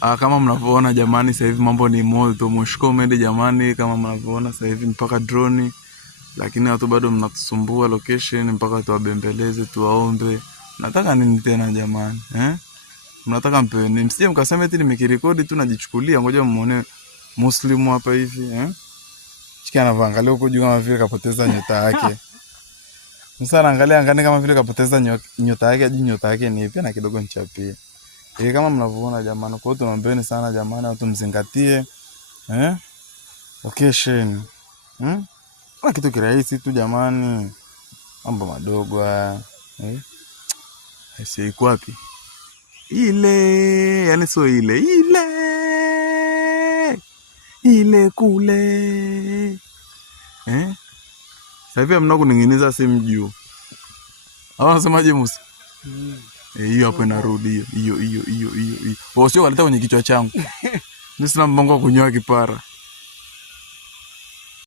Kama mnavyoona jamani, sasa hivi mambo ni moto moshkomende jamani, kama mnavyoona sasa hivi mpaka drone, lakini watu bado mnatusumbua location mpaka tuwabembeleze, tuwaombe. Nataka nini tena jamani? Mnataka mpeni, msije mkasema eti nimekirekodi tu najichukulia. Ngoja muone Muslim hapa hivi, Chiki anavaangalia huko juu kama vile kapoteza nyota yake. Msana angalia angani kama vile kapoteza nyota yake, hadi nyota yake ni ipi na kidogo nichapie. Kama mnavyoona jamani, kwa hiyo tunaombeni sana jamani, watu mzingatie location. Kwa kitu kirahisi tu jamani. Mambo madogo haya. Iko wapi? Ile, yani sio ile kule. Sasa hivi mnako kuninginiza simu juu. Hawa wasemaje Musa? Hiyo hapo inarudi hiyo. Wao sio waleta kwenye kichwa changu. Mimi sina mbongo kunyoa kipara.